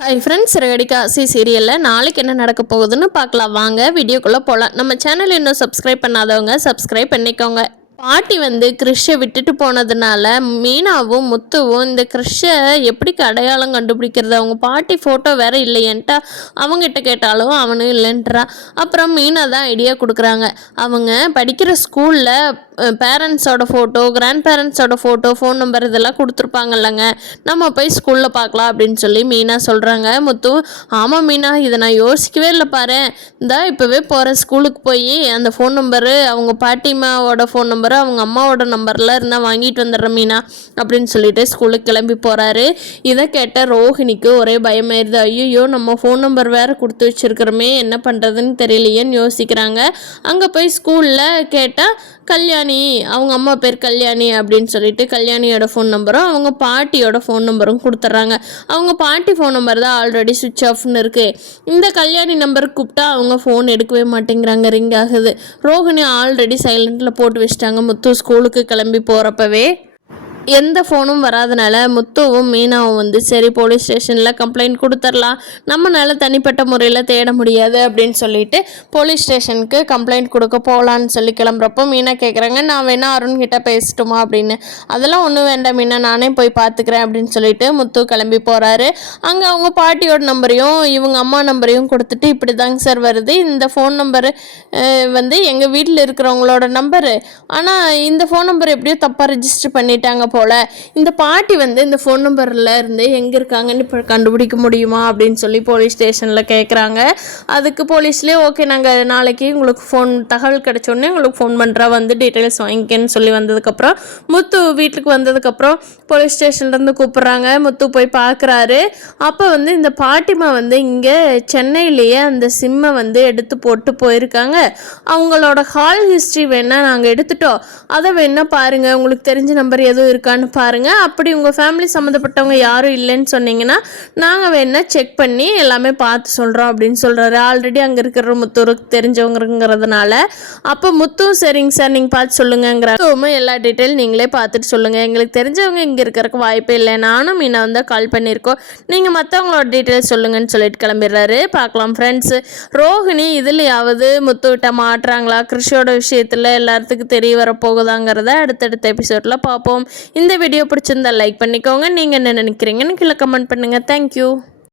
Hi friends, ரெகடிகாசி சீரியலில் நாளைக்கு என்ன நடக்க போகுதுன்னு பார்க்கலாம். வாங்க வீடியோக்குள்ளே போகலாம். நம்ம சேனல் இன்னும் சப்ஸ்கிரைப் பண்ணாதவங்க சப்ஸ்கிரைப் பண்ணிக்கோங்க. பாட்டி கிறிஷை விட்டுட்டு போனதுனால மீனாவும் முத்துவும் இந்த கிறிஷை எப்படி அடையாளம் கண்டுபிடிக்கிறது, அவங்க பாட்டி ஃபோட்டோ வேற இல்லையன்ட்டா அவங்ககிட்ட கேட்டாலும் அவனும் இல்லைன்றா. அப்புறம் மீனா தான் ஐடியா கொடுக்குறாங்க. அவங்க படிக்கிற ஸ்கூலில் பேரண்ட்ஸோட ஃபோட்டோ, கிராண்ட் பேரண்ட்ஸோட ஃபோட்டோ, ஃபோன் நம்பர் இதெல்லாம் கொடுத்துருப்பாங்கல்லங்க, நம்ம போய் ஸ்கூலில் பார்க்கலாம் அப்படின்னு சொல்லி மீனா சொல்கிறாங்க. முத்து, ஆமாம் மீனா, இதை நான் யோசிக்கவே இல்லை பாரு, இந்த இப்போவே போகிறேன் ஸ்கூலுக்கு போய் அந்த ஃபோன் நம்பரு, அவங்க பாட்டிமாவோட ஃபோன் நம்பரு, அவங்க அம்மாவோட நம்பரில் இருந்தால் வாங்கிட்டு வந்துடுறேன் மீனா அப்படின்னு சொல்லிட்டு ஸ்கூலுக்கு கிளம்பி போகிறாரு. இதை கேட்ட ரோஹிணிக்கு ஒரே பயமாயிருது. ஐயோ, நம்ம ஃபோன் நம்பர் வேறு கொடுத்து வச்சுருக்கிறோமே, என்ன பண்ணுறதுன்னு தெரியலையேன்னு யோசிக்கிறாங்க. அங்கே போய் ஸ்கூலில் கேட்டால் கல்யாணி, அவங்க அம்மா பேர் கல்யாணி அப்படின்னு சொல்லிட்டு கல்யாணியோட ஃபோன் நம்பரும் அவங்க பாட்டியோட ஃபோன் நம்பரும் கொடுத்துட்றாங்க. அவங்க பாட்டி ஃபோன் நம்பர் தான் ஆல்ரெடி சுவிட்ச் ஆஃப்னு இருக்குது. இந்த கல்யாணி நம்பருக்கு கூப்பிட்டா அவங்க ஃபோன் எடுக்கவே மாட்டேங்கிறாங்க, ரிங் ஆகுது. ரோஹிணி ஆல்ரெடி சைலண்டில் போட்டு வச்சிட்டாங்க முத்து ஸ்கூலுக்கு கிளம்பி போகிறப்பவே. எந்த ஃபோனும் வராதனால முத்துவும் மீனாவும் சரி போலீஸ் ஸ்டேஷனில் கம்ப்ளைண்ட் கொடுத்துடலாம், நம்மளால தனிப்பட்ட முறையில் தேட முடியாது அப்படின்னு சொல்லிட்டு போலீஸ் ஸ்டேஷனுக்கு கம்ப்ளைண்ட் கொடுக்க போகலான்னு சொல்லி கிளம்புறப்போ மீனா கேட்குறாங்க, நான் வேணா அருண்கிட்ட பேசட்டுமா அப்படின்னு. அதெல்லாம் ஒன்றும் வேண்டாம் மீனா, நானே போய் பார்த்துக்கிறேன் அப்படின்னு சொல்லிட்டு முத்து கிளம்பி போகிறாரு. அங்கே அவங்க பாட்டியோட நம்பரையும் இவங்க அம்மா நம்பரையும் கொடுத்துட்டு, இப்படி தாங்க சார் வருது, இந்த ஃபோன் நம்பரு எங்கள் வீட்டில் இருக்கிறவங்களோட நம்பரு, ஆனால் இந்த ஃபோன் நம்பர் எப்படியோ தப்பாக ரிஜிஸ்டர் பண்ணிட்டாங்க போல், இந்த பாட்டி இந்த ஃபோன் நம்பரில் இருந்து எங்கே இருக்காங்கன்னு இப்போ கண்டுபிடிக்க முடியுமா அப்படின்னு சொல்லி போலீஸ் ஸ்டேஷனில் கேட்குறாங்க. அதுக்கு போலீஸ்லேயே ஓகே, நாங்கள் நாளைக்கு உங்களுக்கு ஃபோன் தகவல் கிடைச்சோடனே உங்களுக்கு ஃபோன் பண்ணுறா, டீட்டெயில்ஸ் வாங்கிக்கன்னு சொல்லி வந்ததுக்கப்புறம் முத்து வீட்டுக்கு வந்ததுக்கப்புறம் போலீஸ் ஸ்டேஷன்லேருந்து கூப்பிட்றாங்க. முத்து போய் பார்க்குறாரு. அப்போ இந்த பாட்டிமா இங்கே சென்னையிலேயே அந்த சிம்மை எடுத்து போட்டு போயிருக்காங்க. அவங்களோட கால் ஹிஸ்ட்ரி வேணால் நாங்கள் எடுத்துட்டோம், அதை வேணால் பாருங்கள், உங்களுக்கு தெரிஞ்ச நம்பர் எதுவும் இருக்கான்னு பாருங்கள், அப்படி உங்கள் ஃபேமிலி சம்மந்தப்பட்டவங்க யாரும் இல்லைன்னு சொன்னீங்கன்னா நாங்கள் வேணால் செக் பண்ணி எல்லாமே பார்த்து சொல்கிறோம் அப்படின்னு சொல்கிறாரு. ஆல்ரெடி அங்கே இருக்கிற முத்தூருக்கு தெரிஞ்சவங்கிறதுனால. அப்போ முத்தும் சரிங்க சார் நீங்கள் பார்த்து சொல்லுங்கிறாங்க, எல்லா டீட்டெயில் நீங்களே பார்த்துட்டு சொல்லுங்கள், எங்களுக்கு தெரிஞ்சவங்க இங்கே இருக்கிறதுக்கு வாய்ப்பே இல்லை, நானும் மீனா கால் பண்ணியிருக்கோம், நீங்கள் மற்றவங்களோட டீட்டெயில்ஸ் சொல்லுங்கன்னு சொல்லிட்டு கிளம்பிடுறாரு. பார்க்கலாம் ஃப்ரெண்ட்ஸ், ரோஹிணி இதுலையாவது முத்துவிட்ட மாட்டுறாங்களா, கிருஷியோட விஷயத்தில் எல்லாத்துக்கும் தெரிய வரப்போகுதாங்கிறத அடுத்தடுத்த எபிசோடில் பார்ப்போம். இந்த வீடியோ பிடிச்சிருந்தா லைக் பண்ணிக்கோங்க. நீங்கள் என்ன நினைக்கிறீங்கன்னு கீழே கமெண்ட் பண்ணுங்கள். தேங்க்யூ.